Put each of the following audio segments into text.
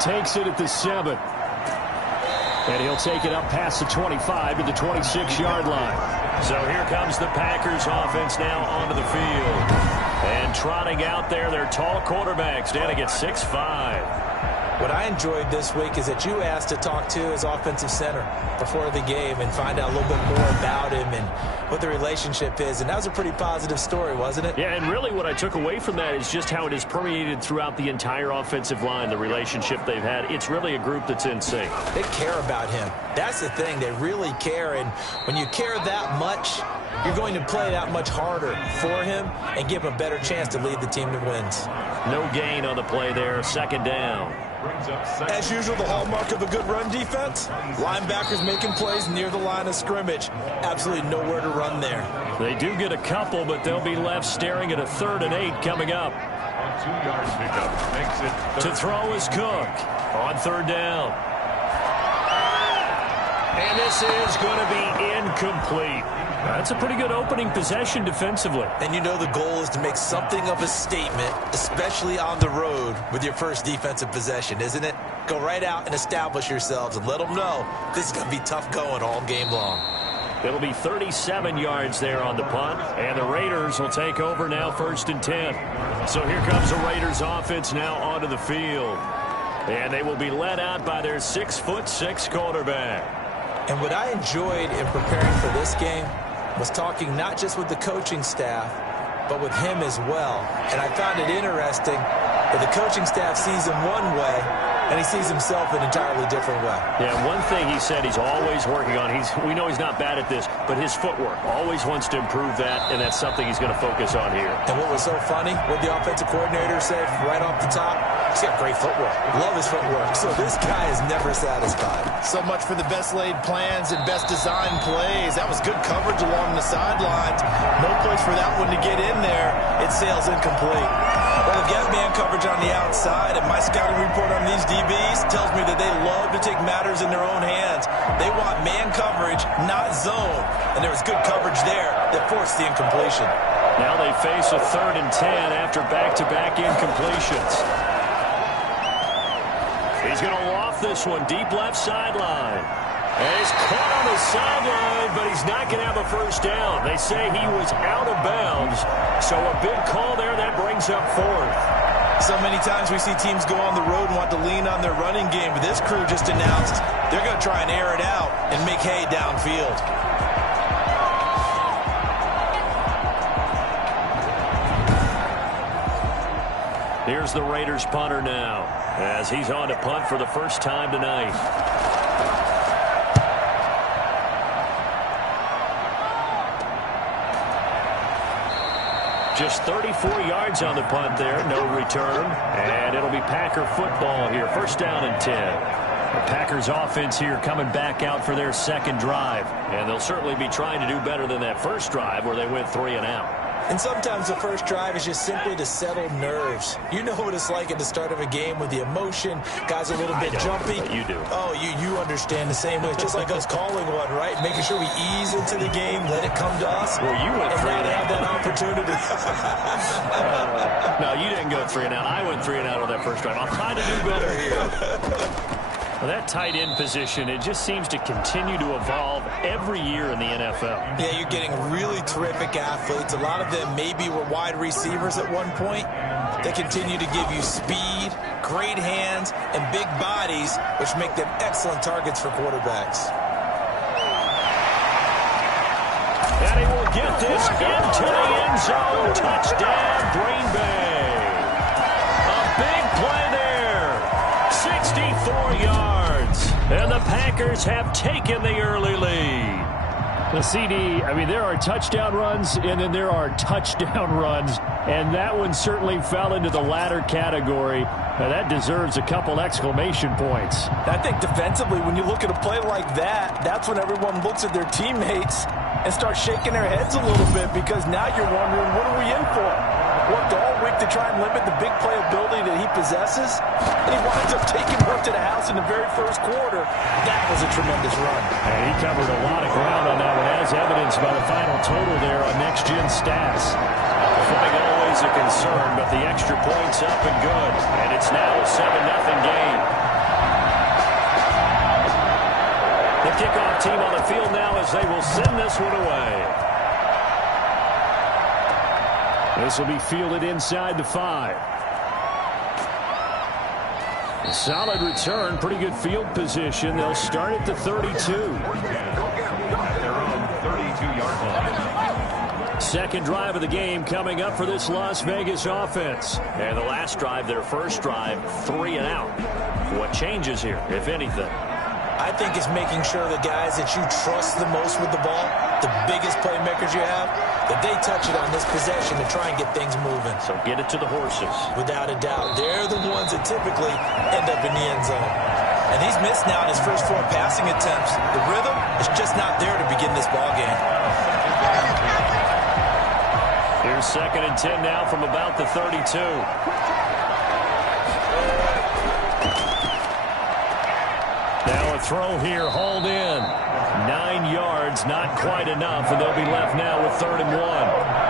Takes it at the 7. And he'll take it up past the 25 to the 26-yard line. So here comes the Packers offense now onto the field. And trotting out there, their tall quarterback standing at 6'5". What I enjoyed this week is that you asked to talk to his offensive center before the game and find out a little bit more about him and what the relationship is. And that was a pretty positive story, wasn't it? Yeah, and really what I took away from that is just how it has permeated throughout the entire offensive line, the relationship they've had. It's really a group that's in sync. They care about him. That's the thing. They really care. And when you care that much, you're going to play that much harder for him and give him a better chance to lead the team to wins. No gain on the play there. Second down. As usual, the hallmark of a good run defense, linebackers making plays near the line of scrimmage. Absolutely nowhere to run there. They do get a couple, but they'll be left staring at a 3rd and 8 coming up. To throw is Cook on 3rd down. And this is going to be incomplete. That's a pretty good opening possession defensively. And you know the goal is to make something of a statement, especially on the road with your first defensive possession, isn't it? Go right out and establish yourselves and let them know this is going to be tough going all game long. It'll be 37 yards there on the punt, and the Raiders will take over now 1st and 10. So here comes the Raiders offense now onto the field. And they will be led out by their 6'6" quarterback. And what I enjoyed in preparing for this game was talking not just with the coaching staff, but with him as well. And I found it interesting that the coaching staff sees him one way, and he sees himself an entirely different way. Yeah, one thing he said he's always working on, we know he's not bad at this, but his footwork, always wants to improve that, and that's something he's going to focus on here. And what was so funny, what the offensive coordinator said right off the top, he's got great footwork. Love his footwork. So this guy is never satisfied. So much for the best laid plans and best designed plays. That was good coverage along the sidelines. No place for that one to get in there. It sails incomplete. Well, they've got man coverage on the outside, and my scouting report on these DBs tells me that they love to take matters in their own hands. They want man coverage, not zone. And there was good coverage there that forced the incompletion. Now they face a 3rd and 10 after back-to-back incompletions. He's going to loft this one deep left sideline. And he's caught on the sideline, but he's not going to have a first down. They say he was out of bounds. So a big call there that brings up 4th. So many times we see teams go on the road and want to lean on their running game, but this crew just announced they're going to try and air it out and make hay downfield. Here's the Raiders punter now, as he's on to punt for the first time tonight. Just 34 yards on the punt there, no return. And it'll be Packer football here, 1st down and 10. The Packers offense here coming back out for their 2nd drive. And they'll certainly be trying to do better than that first drive where they went 3 and out. And sometimes the first drive is just simply to settle nerves. You know what it's like at the start of a game with the emotion. Guys are a little bit jumpy. You do. Oh, you understand the same way. It's just like us calling one, right? Making sure we ease into the game, let it come to us. Well, you went 3 and out. Have that opportunity. No, you didn't go 3 and out. I went 3 and out on that first drive. I'll try to do better here. Well, that tight end position, it just seems to continue to evolve every year in the NFL. Yeah, you're getting really terrific athletes. A lot of them maybe were wide receivers at one point. They continue to give you speed, great hands, and big bodies, which make them excellent targets for quarterbacks. And he will get this into the end zone. Touchdown, Green Bay. A big play there. 64 yards. And the Packers have taken the early lead. The CD, I mean, there are touchdown runs, and then there are touchdown runs. And that one certainly fell into the latter category. Now, that deserves a couple exclamation points. I think defensively, when you look at a play like that, that's when everyone looks at their teammates and starts shaking their heads a little bit, because now you're wondering, what are we in for? Worked all week to try and limit the big play ability that he possesses, and he winds up taking one to the house in the very first quarter. That was a tremendous run. And he covered a lot of ground on that one, as evidenced by the final total there on Next Gen Stats. Footing always a concern, but the extra point's up and good, and it's now a 7-0 game. kickoff team on the field now as they will send this one away. This will be fielded inside the 5. A solid return, pretty good field position. They'll start at the 32. Their own 32-yard line. Second drive of the game coming up for this Las Vegas offense. And the last drive, their first drive, 3 and out. What changes here, if anything? I think it's making sure the guys that you trust the most with the ball, the biggest playmakers you have, that they touch it on this possession to try and get things moving. So get it to the horses. Without a doubt. They're the ones that typically end up in the end zone. And he's missed now in his first 4 passing attempts. The rhythm is just not there to begin this ball game. Here's 2nd and 10 now from about the 32. Now a throw here, hauled in. 9 yards, not quite enough, and they'll be left now with 3rd and 1.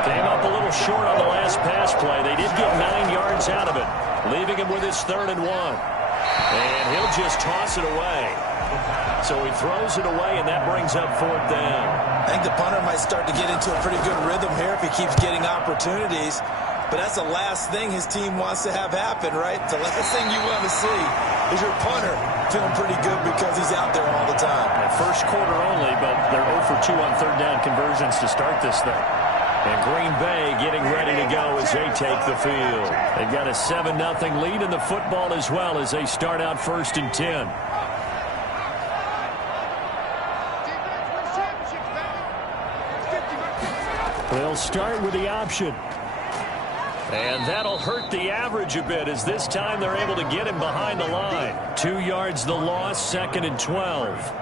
Came up a little short on the last pass play. They did get 9 yards out of it, leaving him with his 3rd and 1. And he'll just toss it away. So he throws it away, and that brings up 4th down. I think the punter might start to get into a pretty good rhythm here if he keeps getting opportunities. But that's the last thing his team wants to have happen, right? The last thing you want to see is your punter feeling pretty good because he's out there all the time. First quarter only, but they're 0 for 2 on 3rd down conversions to start this thing. And Green Bay getting ready to go as they take the field. They've got a 7-0 lead in the football as well as they start out 1st and 10. They'll start with the option. And that'll hurt the average a bit as this time they're able to get him behind the line. 2 yards the loss, 2nd and 12.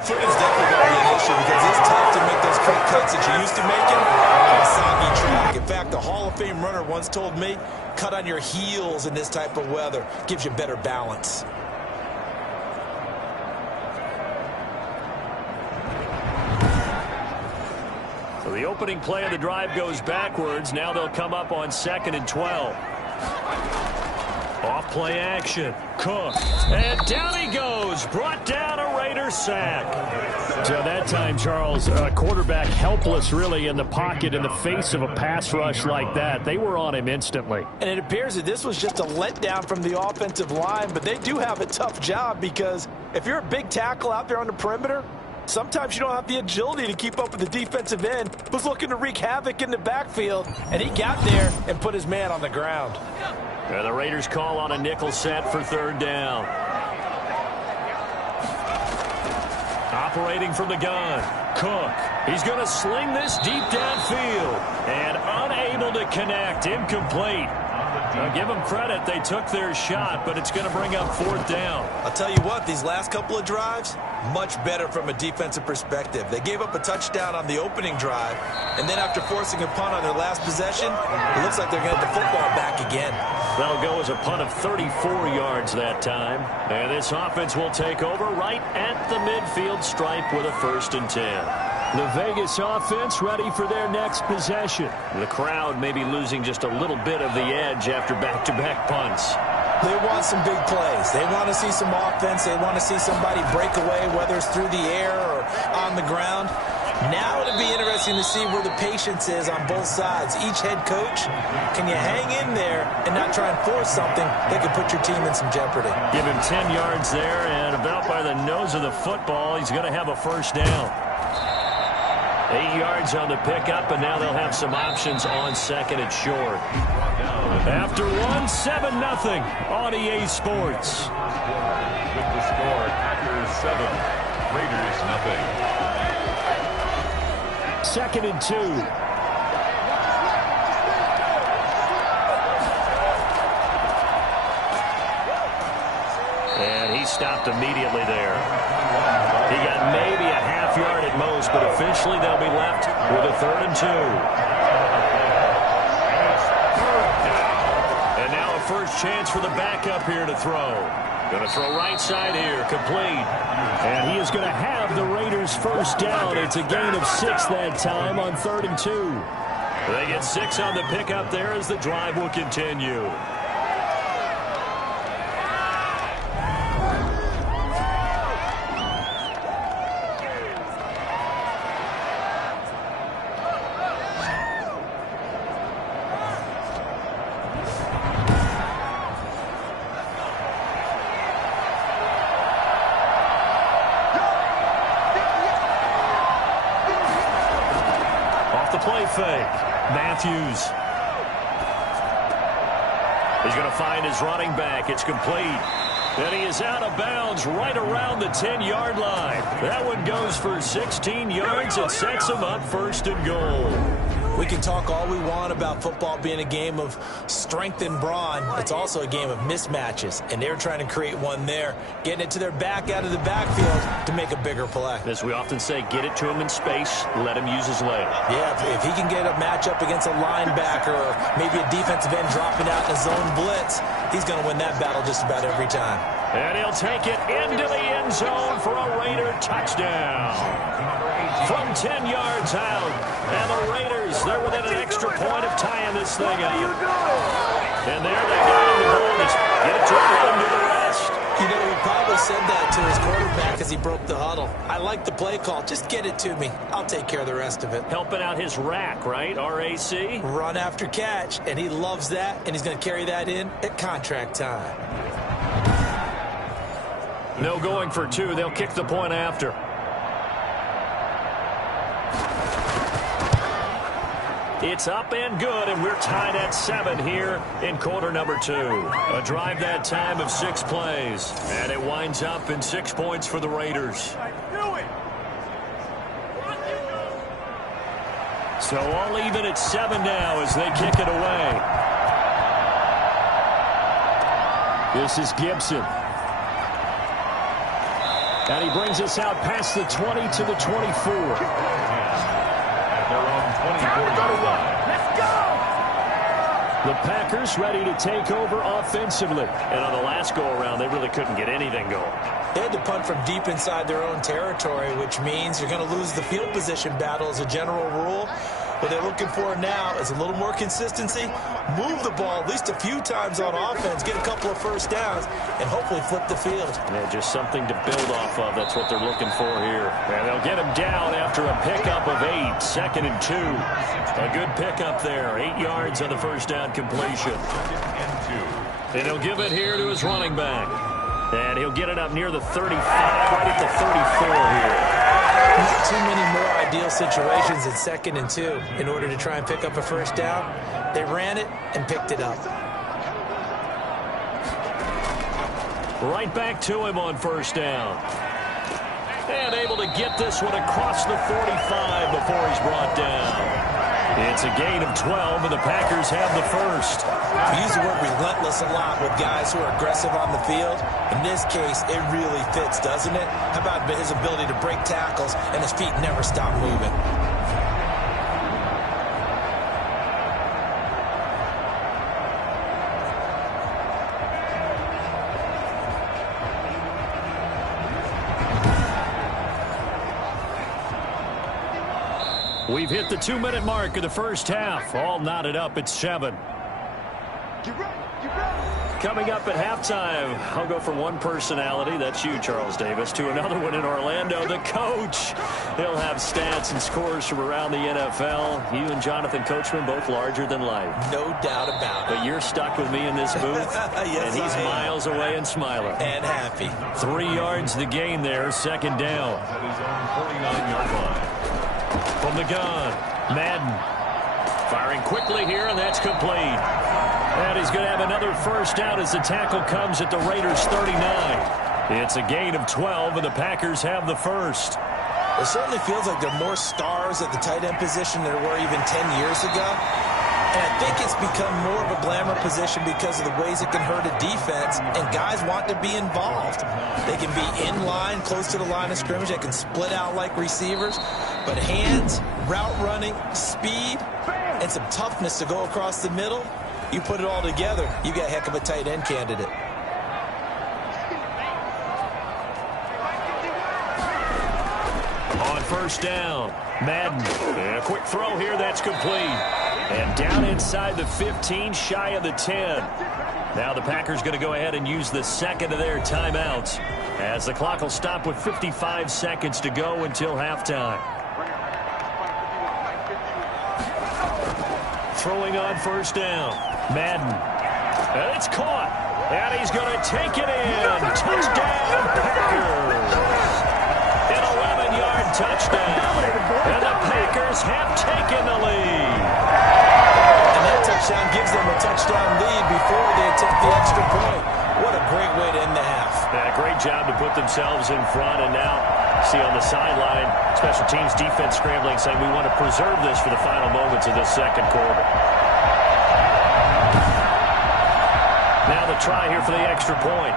Footing's definitely going to be an issue because it's tough to make those quick cuts that you used to making on a soggy track. In fact, the Hall of Fame runner once told me, cut on your heels in this type of weather. Gives you better balance. So the opening play of the drive goes backwards. Now they'll come up on 2nd and 12. Off play action. Cook. And down he goes. Brought down a Raider sack. So that time, Charles, quarterback helpless really in the pocket in the face of a pass rush like that. They were on him instantly. And it appears that this was just a letdown from the offensive line, but they do have a tough job because if you're a big tackle out there on the perimeter, sometimes you don't have the agility to keep up with the defensive end who's looking to wreak havoc in the backfield, and he got there and put his man on the ground. And the Raiders call on a nickel set for 3rd down. Operating from the gun, Cook. He's going to sling this deep downfield and unable to connect. Incomplete. Now give them credit. They took their shot, but it's going to bring up 4th down. I'll tell you what, these last couple of drives, much better from a defensive perspective. They gave up a touchdown on the opening drive, and then after forcing a punt on their last possession, it looks like they're going to get the football back again. That'll go as a punt of 34 yards that time. And this offense will take over right at the midfield stripe with a 1st and 10. The Vegas offense ready for their next possession. The crowd may be losing just a little bit of the edge after back-to-back punts. They want some big plays. They want to see some offense. They want to see somebody break away, whether it's through the air or on the ground. Now it'll be interesting to see where the patience is on both sides. Each head coach, can you hang in there and not try and force something that could put your team in some jeopardy? Give him 10 yards there, and about by the nose of the football, he's going to have a 1st down. 8 yards on the pickup, and now they'll have some options on 2nd and short. After 7-0 on EA Sports. With the score, Packers 7, Raiders 0. 2nd and 2. And he stopped immediately there. He got maybe a half yard at most, but officially they'll be left with a 3rd and 2. And now a first chance for the backup here to throw. Going to throw right side here, complete. And he is going to have the Raiders' 1st down. It's a gain of 6 that time on 3rd and 2. They get 6 on the pickup there as the drive will continue. fake. Matthews. He's going to find his running back. It's complete. And he is out of bounds right around the 10-yard line. That one goes for 16 yards. It sets him up first and goal. We can talk all we want about football being a game of strength and brawn. It's also a game of mismatches, and they're trying to create one there, getting it to their back out of the backfield to make a bigger play. As we often say, get it to him in space, let him use his leg. Yeah, if he can get a matchup against a linebacker or maybe a defensive end dropping out in a zone blitz, he's going to win that battle just about every time. And he'll take it into the end zone for a Raider touchdown. From 10 yards out. And the Raiders, they're within an extra point of tying this thing up. And there they got him the ball. Just get it to him, let him do the rest. You know, he probably said that to his quarterback as he broke the huddle. I like the play call. Just get it to me. I'll take care of the rest of it. Helping out his rack, right? R-A-C? Run after catch. And he loves that, and he's going to carry that in at contract time. No going for two. They'll kick the point after. It's up and good, and we're tied at 7 here in quarter number 2. A drive that time of 6 plays, and it winds up in 6 points for the Raiders. So all even at 7 now as they kick it away. This is Gibson. And he brings us out past the 20 to the 24. The Packers ready to take over offensively. And on the last go-around, they really couldn't get anything going. They had to punt from deep inside their own territory, which means you're going to lose the field position battle as a general rule. What they're looking for now is a little more consistency, move the ball at least a few times on offense, get a couple of first downs, and hopefully flip the field. Yeah, just something to build off of. That's what they're looking for here. And they'll get him down after a pickup of 8, 2nd and 2. A good pickup there, 8 yards on the first down completion. And he'll give it here to his running back. And he'll get it up near the 35, right at the 34 here. Not too many more ideal situations at 2nd and 2 in order to try and pick up a first down. They ran it and picked it up. Right back to him on first down. And able to get this one across the 45 before he's brought down. It's a gain of 12, and the Packers have the first. We use the word relentless a lot with guys who are aggressive on the field. In this case, it really fits, doesn't it? How about his ability to break tackles and his feet never stop moving? We've hit the 2-minute mark of the first half. All knotted up at 7. Coming up at halftime, I'll go from one personality, that's you, Charles Davis, to another one in Orlando, the coach. He'll have stats and scores from around the NFL. You and Jonathan Coachman, both larger than life. No doubt about it. But you're stuck with me in this booth, yes, and he's miles away and smiling. And happy. 3 yards the gain there, 2nd down. From the gun, Madden. Firing quickly here, and that's complete. And he's going to have another first down as the tackle comes at the Raiders' 39. It's a gain of 12, and the Packers have the first. It certainly feels like there are more stars at the tight end position than there were even 10 years ago. And I think it's become more of a glamour position because of the ways it can hurt a defense, and guys want to be involved. They can be in line, close to the line of scrimmage. They can split out like receivers. But hands, route running, speed, and some toughness to go across the middle, you put it all together, you got a heck of a tight end candidate. On first down, Madden. And a quick throw here, that's complete. And down inside the 15, shy of the 10. Now the Packers going to go ahead and use the second of their timeouts as the clock will stop with 55 seconds to go until halftime. Throwing on first down, Madden. And it's caught. And he's going to take it in. Touchdown, Packers. An 11-yard touchdown. And the Packers have taken the lead. And that touchdown gives them a touchdown lead before they attempt the extra point. What a great way to end the half. Yeah, great job to put themselves in front. And now, see on the sideline, special teams defense scrambling, saying we want to preserve this for the final moments of this second quarter. Now the try here for the extra point.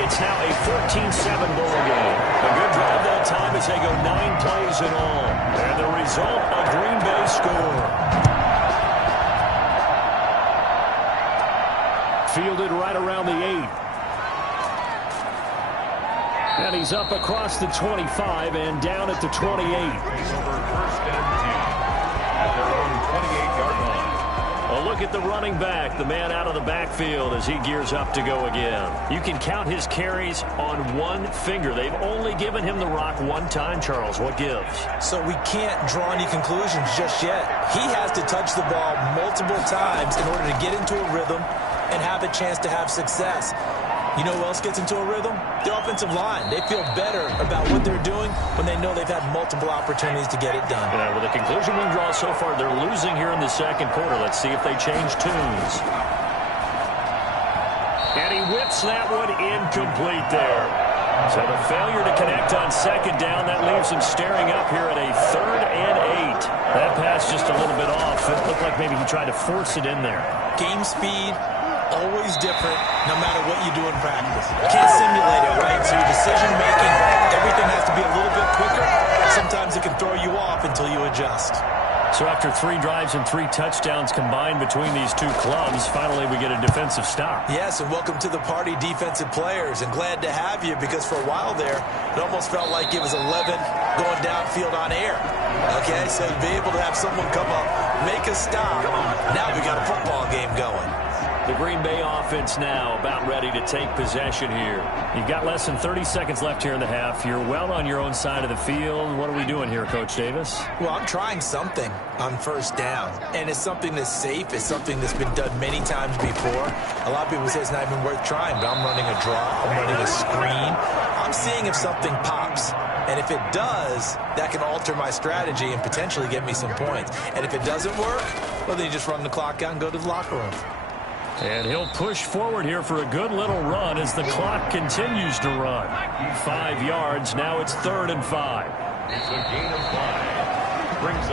It's now a 14-7 ball game. A good drive that time as they go 9 plays in all. And the result, a Green Bay score. Fielded right around the 8. And he's up across the 25 and down at the 28. Over first and 10 at their own 28-yard line. A look at the running back, the man out of the backfield as he gears up to go again. You can count his carries on one finger. They've only given him the rock one time, Charles. What gives? So we can't draw any conclusions just yet. He has to touch the ball multiple times in order to get into a rhythm and have a chance to have success. You know who else gets into a rhythm? The offensive line. They feel better about what they're doing when they know they've had multiple opportunities to get it done. Yeah, well, the conclusion we draw so far, they're losing here in the second quarter. Let's see if they change tunes. And he whips that one incomplete there. So the failure to connect on second down, that leaves him staring up here at a 3rd and 8. That pass just a little bit off. It looked like maybe he tried to force it in there. Game speed, always different, no matter what you do in practice. You can't simulate it, right? So your decision-making, everything has to be a little bit quicker. Sometimes it can throw you off until you adjust. So after 3 drives and 3 touchdowns combined between these two clubs, finally we get a defensive stop. Yes, and welcome to the party, defensive players, and glad to have you because for a while there, it almost felt like it was 11 going downfield on air. Okay, so to be able to have someone come up, make a stop, now we got a football game going. The Green Bay offense now about ready to take possession here. You've got less than 30 seconds left here in the half. You're well on your own side of the field. What are we doing here, Coach Davis? Well, I'm trying something on first down, and it's something that's safe. It's something that's been done many times before. A lot of people say it's not even worth trying, but I'm running a drop. I'm running a screen. I'm seeing if something pops. And if it does, that can alter my strategy and potentially get me some points. And if it doesn't work, well, then you just run the clock out and go to the locker room. And he'll push forward here for a good little run as the clock continues to run. 5 yards. Now it's 3rd and 5. It's a gain of 5.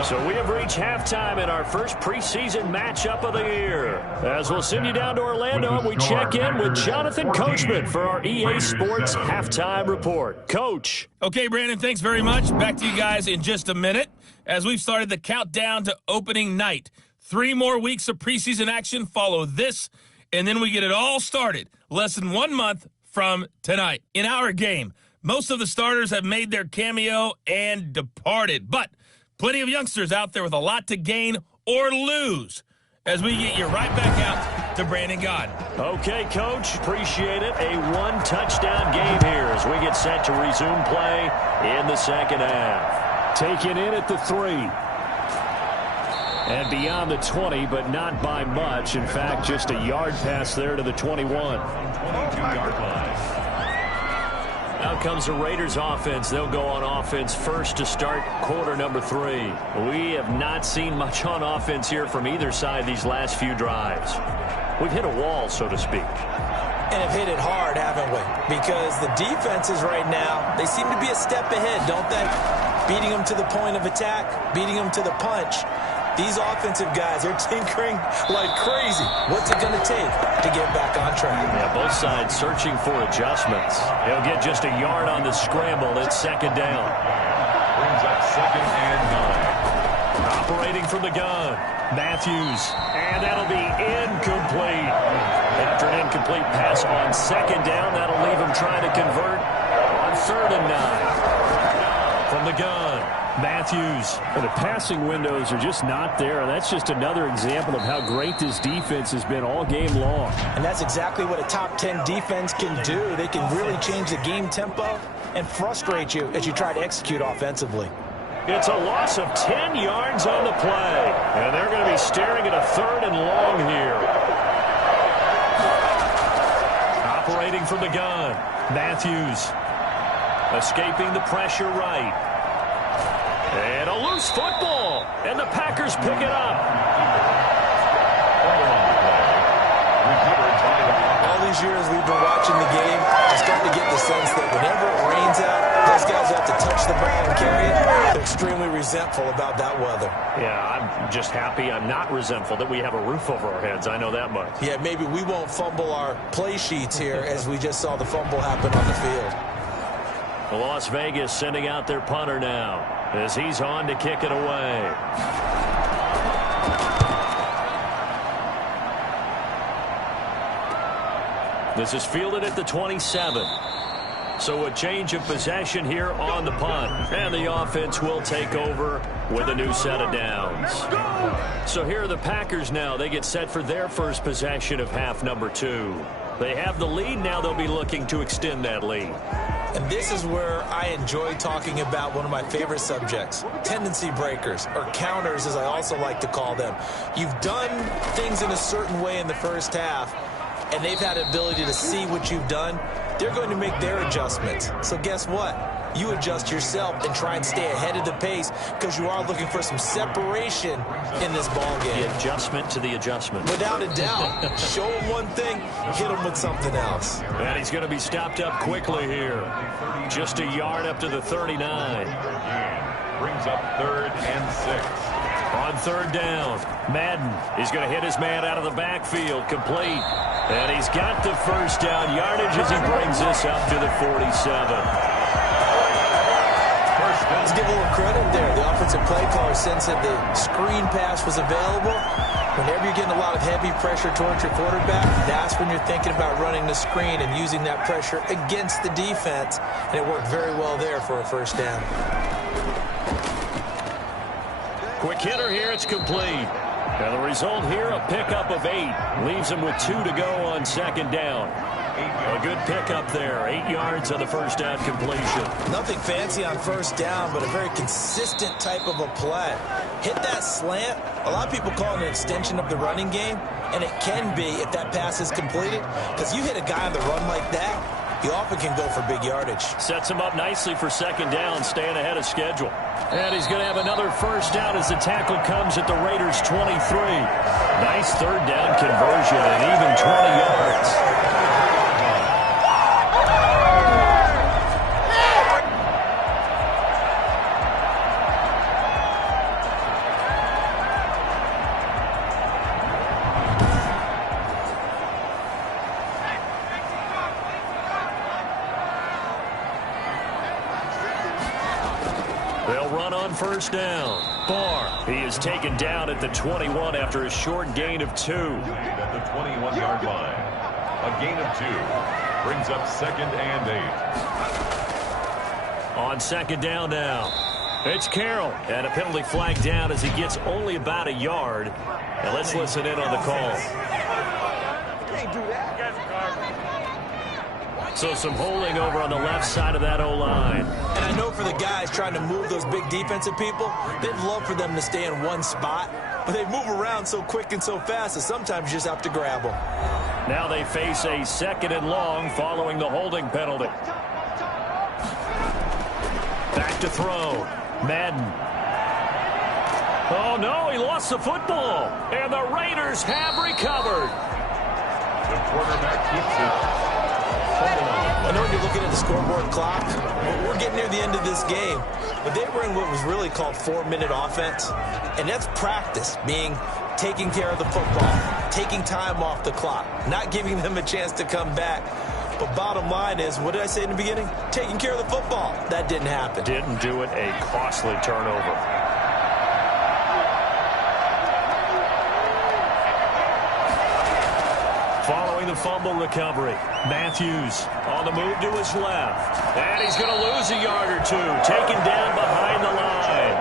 So we have reached halftime in our first preseason matchup of the year. As we'll send you down to Orlando, we check in with Jonathan Coachman for our EA Sports Halftime Report. Coach. Okay, Brandon, thanks very much. Back to you guys in just a minute as we've started the countdown to opening night. 3 more weeks of preseason action follow this, and then we get it all started less than 1 month from tonight. In our game, most of the starters have made their cameo and departed, but plenty of youngsters out there with a lot to gain or lose as we get you right back out to Brandon Gaudin. Okay, Coach, appreciate it. A 1-touchdown game here as we get set to resume play in the second half. Taken in at the 3. And beyond the 20, but not by much. In fact, just a yard pass there to the 21. 22-yard line. Out comes the Raiders offense. They'll go on offense first to start quarter number 3. We have not seen much on offense here from either side these last few drives. We've hit a wall, so to speak. And have hit it hard, haven't we? Because the defenses right now, they seem to be a step ahead, don't they? Beating them to the point of attack, beating them to the punch. These offensive guys are tinkering like crazy. What's it going to take to get back on track? Yeah, both sides searching for adjustments. They'll get just a yard on the scramble. It's second down. Brings up 2nd and 9. Operating from the gun, Matthews. And that'll be incomplete. After an incomplete pass on second down, that'll leave him trying to convert on 3rd and 9. From the gun, Matthews. Well, the passing windows are just not there. That's just another example of how great this defense has been all game long. And that's exactly what a top 10 defense can do. They can really change the game tempo and frustrate you as you try to execute offensively. It's a loss of 10 yards on the play. And they're going to be staring at a 3rd and long here. Rotating from the gun. Matthews escaping the pressure right. And a loose football. And the Packers pick it up. All these years we've been watching the game, just starting to get the sense that whenever it rains out, those guys have to touch the ball and carry it. They're extremely resentful about that weather. Yeah, I'm just happy I'm not resentful that we have a roof over our heads. I know that much. Yeah, maybe we won't fumble our play sheets here as we just saw the fumble happen on the field. Las Vegas sending out their punter now as he's on to kick it away. This is fielded at the 27. So a change of possession here on the punt. And the offense will take over with a new set of downs. So here are the Packers now. They get set for their first possession of half number 2. They have the lead. Now they'll be looking to extend that lead. And this is where I enjoy talking about one of my favorite subjects, tendency breakers, or counters as I also like to call them. You've done things in a certain way in the first half, and they've had the ability to see what you've done. They're going to make their adjustments. So guess what? You adjust yourself and try and stay ahead of the pace because you are looking for some separation in this ball game. The adjustment to the adjustment. Without a doubt. Show him one thing, hit him with something else. And he's going to be stopped up quickly here. Just a yard up to the 39. Brings up 3rd and 6. On 3rd down, Madden is going to hit his man out of the backfield, complete. And he's got the first down yardage as he brings this up to the 47. Let's give a little credit there. The offensive play caller sensed that the screen pass was available. Whenever you're getting a lot of heavy pressure towards your quarterback, that's when you're thinking about running the screen and using that pressure against the defense. And it worked very well there for a first down. Quick hitter here, it's complete. And the result here, a pickup of 8. Leaves him with 2 to go on 2nd down. A good pickup there. 8 yards on the first down completion. Nothing fancy on first down, but a very consistent type of a play. Hit that slant. A lot of people call it an extension of the running game, and it can be if that pass is completed. Because you hit a guy on the run like that, he often can go for big yardage. Sets him up nicely for 2nd down, staying ahead of schedule. And he's going to have another first down as the tackle comes at the Raiders' 23. Nice 3rd down conversion and even 20 yards. They'll run on first down. Barr, he is taken down at the 21 after a short gain of 2. At the 21-yard line. A gain of 2. Brings up 2nd and 8. On 2nd down now. It's Carroll. And a penalty flag down as he gets only about a yard. And let's listen in on the call. Can't do that. So some holding over on the left side of that O-line. And I know for the guys trying to move those big defensive people, they'd love for them to stay in one spot. But they move around so quick and so fast that sometimes you just have to grab them. Now they face a 2nd and long following the holding penalty. Back to throw. Madden. Oh, no, he lost the football. And the Raiders have recovered. The quarterback keeps it. I know you're looking at the scoreboard clock, but we're getting near the end of this game. But they were in what was really called 4-minute offense, and that's practice, meaning taking care of the football, taking time off the clock, not giving them a chance to come back. But bottom line is, what did I say in the beginning? Taking care of the football. That didn't happen. Didn't do it, a costly turnover. Following the fumble recovery, Matthews on the move to his left. And he's going to lose a yard or 2, taken down behind the line.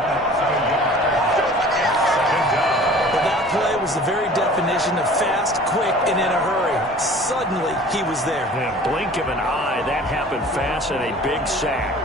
Well, that play was the very definition of fast, quick, and in a hurry. Suddenly, he was there. Yeah, blink of an eye, that happened fast and a big sack.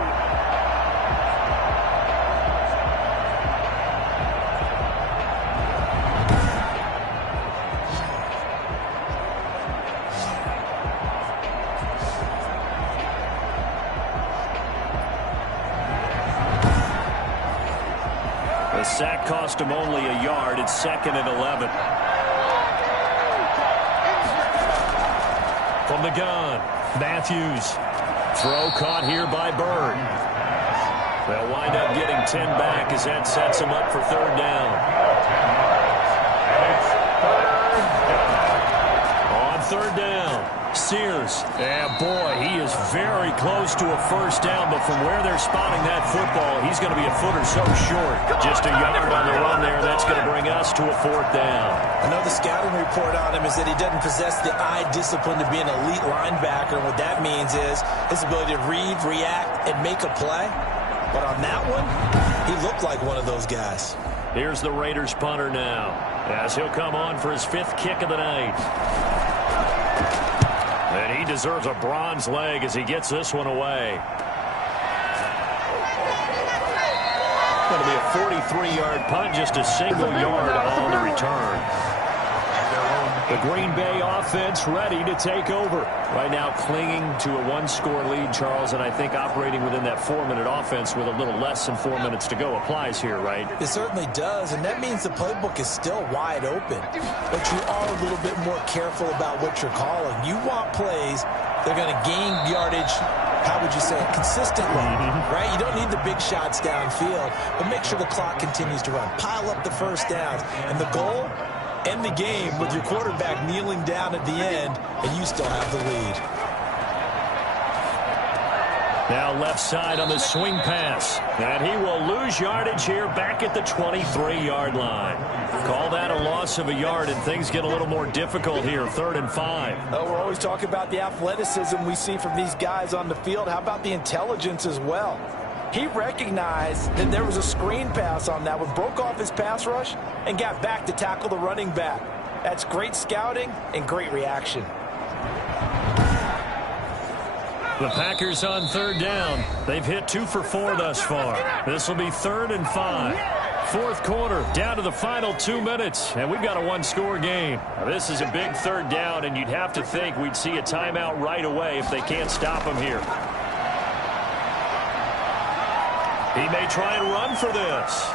The sack cost him only a yard. It's 2nd and 11. From the gun, Matthews. Throw caught here by Bird. They'll wind up getting 10 back as that sets him up for 3rd down. On 3rd down, Sears. And boy, he is very close to a 1st down, but from where they're spotting that football, he's going to be a foot or so short. Just a yard on the run there. That's going to bring us to a 4th down. I know the scouting report on him is that he doesn't possess the eye discipline to be an elite linebacker. And what that means is his ability to read, react, and make a play. But on that one, he looked like one of those guys. Here's the Raiders punter now, as he'll come on for his 5th kick of the night. And he deserves a bronze leg as he gets this one away. Going to be a 43-yard punt, just a single yard on the return. The Green Bay offense ready to take over. Right now clinging to a 1-score lead, Charles, and I think operating within that 4-minute offense with a little less than 4 minutes to go applies here, right? It certainly does, and that means the playbook is still wide open. But you are a little bit more careful about what you're calling. You want plays that are going to gain yardage, how would you say it, consistently, right? You don't need the big shots downfield, but make sure the clock continues to run. Pile up the 1st downs, and the goal, end the game with your quarterback kneeling down at the end, and you still have the lead. Now left side on the swing pass. And he will lose yardage here back at the 23-yard line. Call that a loss of a yard, and things get a little more difficult here, 3rd and 5. We're always talking about the athleticism we see from these guys on the field. How about the intelligence as well? He recognized that there was a screen pass on that one, broke off his pass rush, and got back to tackle the running back. That's great scouting and great reaction. The Packers on 3rd down. They've hit 2 for 4 thus far. This will be 3rd and 5. 4th quarter, down to the final 2 minutes, and we've got a 1-score game. Now, this is a big 3rd down, and you'd have to think we'd see a timeout right away if they can't stop him here. He may try and run for this.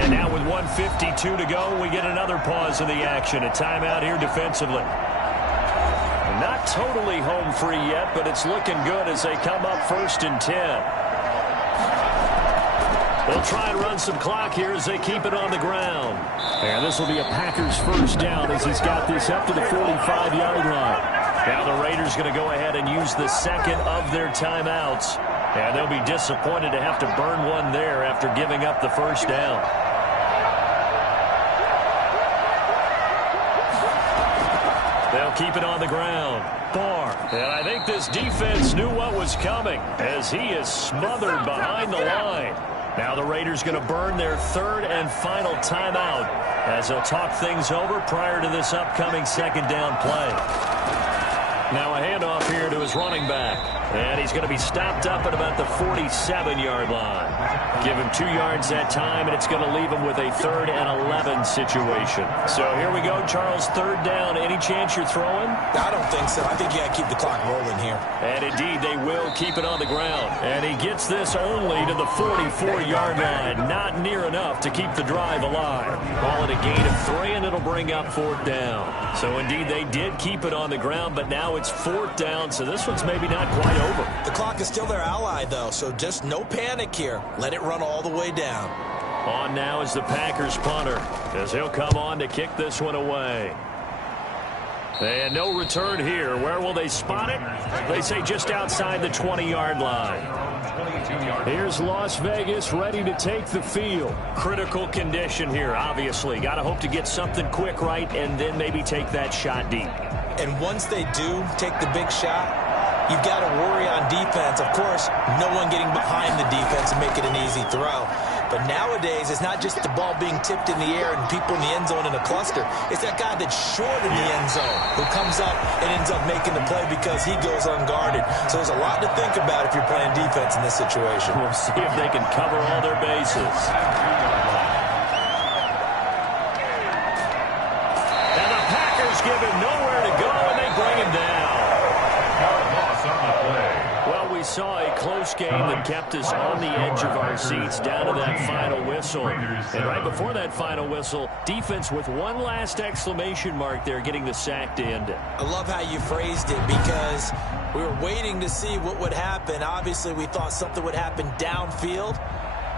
And now with 1:52 to go, we get another pause in the action. A timeout here defensively. Not totally home free yet, but it's looking good as they come up 1st and 10. They'll try and run some clock here as they keep it on the ground. And this will be a Packers 1st down as he's got this up to the 45-yard line. Now the Raiders going to go ahead and use the 2nd of their timeouts. And they'll be disappointed to have to burn one there after giving up the 1st down. They'll keep it on the ground. Barr. And I think this defense knew what was coming as he is smothered behind the line. Now the Raiders going to burn their 3rd and final timeout as they'll talk things over prior to this upcoming 2nd down play. Now a handoff here to his running back. And he's going to be stopped up at about the 47-yard line. Give him 2 yards that time, and it's going to leave him with a 3rd and 11 situation. So here we go, Charles, 3rd down. Any chance you're throwing? I don't think so. I think you got to keep the clock rolling here. And indeed, they will keep it on the ground. And he gets this only to the 44-yard line. Not near enough to keep the drive alive. Call it a gain of 3, and it'll bring up 4th down. So indeed, they did keep it on the ground, but now it's 4th down, so this one's maybe not quite over. The clock is still their ally, though, so just no panic here. Let it run all the way down. On now is the Packers punter as he'll come on to kick this one away. And no return here. Where will they spot it? They say just outside the 20-yard line. Here's Las Vegas ready to take the field. Critical condition here, obviously. Got to hope to get something quick right and then maybe take that shot deep. And once they do take the big shot, you've got to worry on defense. Of course, no one getting behind the defense and make it an easy throw. But nowadays, it's not just the ball being tipped in the air and people in the end zone in a cluster. It's that guy that's short in the end zone who comes up and ends up making the play because he goes unguarded. So there's a lot to think about if you're playing defense in this situation. We'll see if they can cover all their bases. And the Packers give him nowhere to go, and they bring him down. Hard loss on the play. Well, we saw a close game that kept us on the edge of our seats down to that final whistle. And right before that final whistle, defense with one last exclamation mark there, getting the sack to end it. I love how you phrased it, because we were waiting to see what would happen. Obviously, we thought something would happen downfield.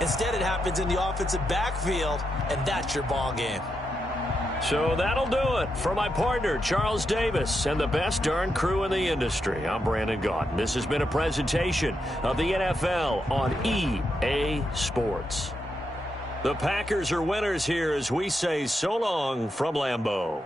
Instead, it happens in the offensive backfield, and that's your ball game. So that'll do it for my partner, Charles Davis, and the best darn crew in the industry. I'm Brandon Gaudin. This has been a presentation of the NFL on EA Sports. The Packers are winners here as we say so long from Lambeau.